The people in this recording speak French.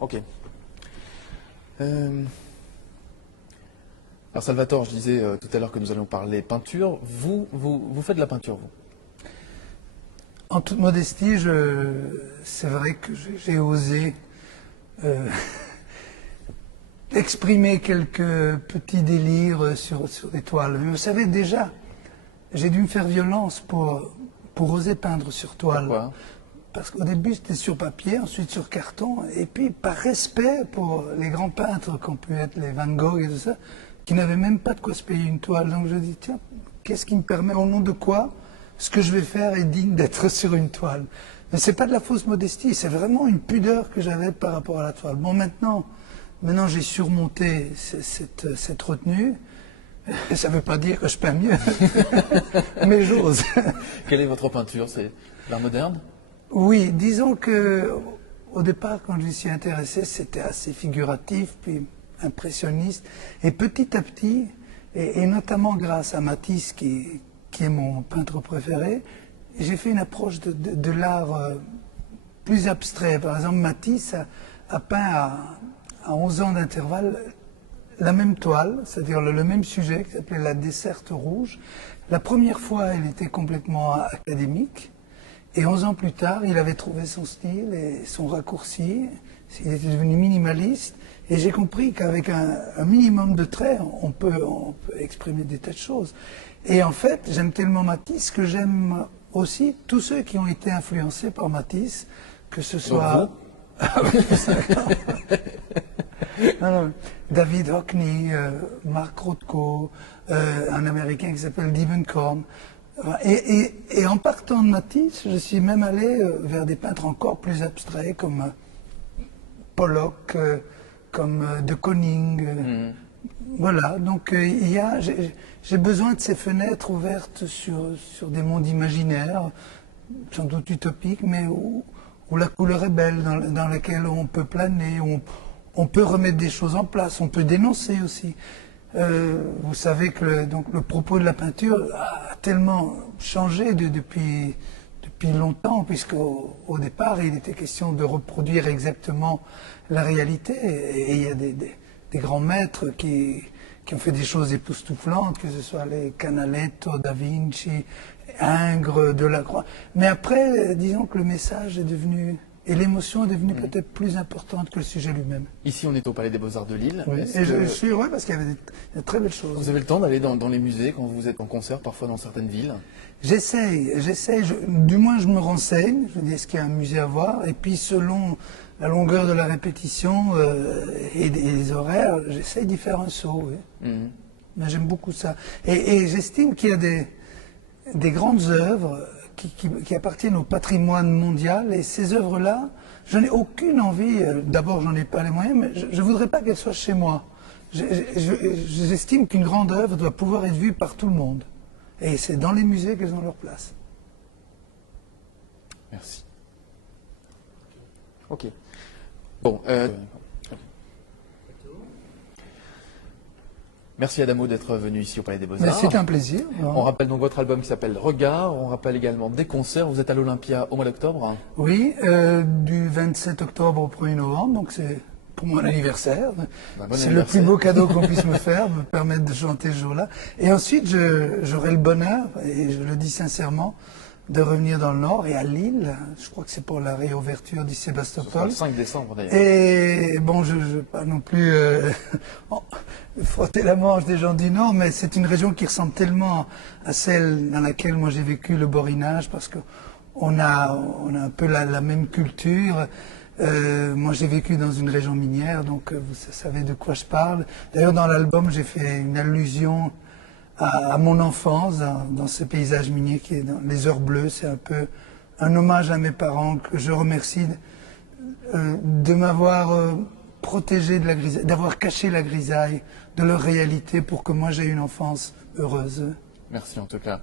Ok. Alors Salvatore, je disais tout à l'heure que nous allions parler peinture. Vous faites de la peinture, vous? En toute modestie, c'est vrai que j'ai osé exprimer quelques petits délires sur des toiles. Mais vous savez, déjà, j'ai dû me faire violence pour oser peindre sur toile. Pourquoi? Parce qu'au début, c'était sur papier, ensuite sur carton, et puis par respect pour les grands peintres qu'ont pu être les Van Gogh et tout ça, qui n'avaient même pas de quoi se payer une toile. Donc je dis, tiens, qu'est-ce qui me permet, au nom de quoi, ce que je vais faire est digne d'être sur une toile? Mais c'est pas de la fausse modestie, c'est vraiment une pudeur que j'avais par rapport à la toile. Bon, maintenant j'ai surmonté cette retenue. Ça ne veut pas dire que je peins mieux, mais j'ose. Quelle est votre peinture? C'est l'art moderne? Oui, disons que au départ, quand je m'y suis intéressé, c'était assez figuratif, puis impressionniste. Et petit à petit, et notamment grâce à Matisse, qui est mon peintre préféré, j'ai fait une approche de l'art plus abstrait. Par exemple, Matisse a peint à 11 ans d'intervalle la même toile, c'est-à-dire le même sujet qui s'appelait La Desserte rouge. La première fois, elle était complètement académique. Et 11 ans plus tard, il avait trouvé son style et son raccourci. Il était devenu minimaliste. Et j'ai compris qu'avec un minimum de traits, on peut exprimer des tas de choses. Et en fait, j'aime tellement Matisse que j'aime aussi tous ceux qui ont été influencés par Matisse, que ce soit... Non, David Hockney, Mark Rothko, un Américain qui s'appelle Dievenkorn. Et en partant de Matisse, je suis même allé vers des peintres encore plus abstraits comme Pollock, comme de Kooning. Voilà, donc j'ai besoin de ces fenêtres ouvertes sur des mondes imaginaires, sans doute utopiques, mais où la couleur est belle, dans laquelle on peut planer, où on peut remettre des choses en place, on peut dénoncer aussi. Vous savez que le propos de la peinture a tellement changé depuis longtemps, puisqu'au départ, il était question de reproduire exactement la réalité. Et il y a des grands maîtres qui ont fait des choses époustouflantes, que ce soit les Canaletto, Da Vinci, Ingres, Delacroix. Mais après, disons que le message est devenu... Et l'émotion est devenue peut-être plus importante que le sujet lui-même. Ici, on est au Palais des Beaux-Arts de Lille. Oui. Et je suis heureux parce qu'il y avait de très belles choses. Vous avez le temps d'aller dans les musées quand vous êtes en concert, parfois dans certaines villes? J'essaye. Du moins, je me renseigne. Je dis, est-ce qu'il y a un musée à voir? Et puis, selon la longueur de la répétition et les horaires, j'essaye d'y faire un saut. Oui. Mais j'aime beaucoup ça. Et j'estime qu'il y a des grandes œuvres qui appartiennent au patrimoine mondial, et ces œuvres-là, je n'ai aucune envie, d'abord j'en ai pas les moyens, mais je ne voudrais pas qu'elles soient chez moi. J'estime qu'une grande œuvre doit pouvoir être vue par tout le monde, et c'est dans les musées qu'elles ont leur place. Merci. Ok. Bon, merci Adamo d'être venu ici au Palais des Beaux-Arts. C'est un plaisir. On rappelle donc votre album qui s'appelle Regard. On rappelle également des concerts. Vous êtes à l'Olympia au mois d'octobre? Oui, du 27 octobre au 1er novembre, donc c'est pour mon anniversaire. C'est le plus beau cadeau qu'on puisse me faire, me permettre de chanter ce jour-là. Et ensuite, j'aurai le bonheur, et je le dis sincèrement, de revenir dans le Nord et à Lille. Je crois que c'est pour la réouverture du Sébastopol. Le 5 décembre d'ailleurs. Et bon, je ne veux pas non plus frotter la manche des gens du Nord, mais c'est une région qui ressemble tellement à celle dans laquelle moi j'ai vécu le Borinage, parce qu'on a un peu la même culture. Moi j'ai vécu dans une région minière, donc vous savez de quoi je parle. D'ailleurs dans l'album j'ai fait une allusion à mon enfance, dans ce paysage minier qui est dans les Heures Bleues. C'est un peu un hommage à mes parents que je remercie de m'avoir protégé de la grisaille, d'avoir caché la grisaille de leur réalité pour que moi j'aie une enfance heureuse. Merci en tout cas.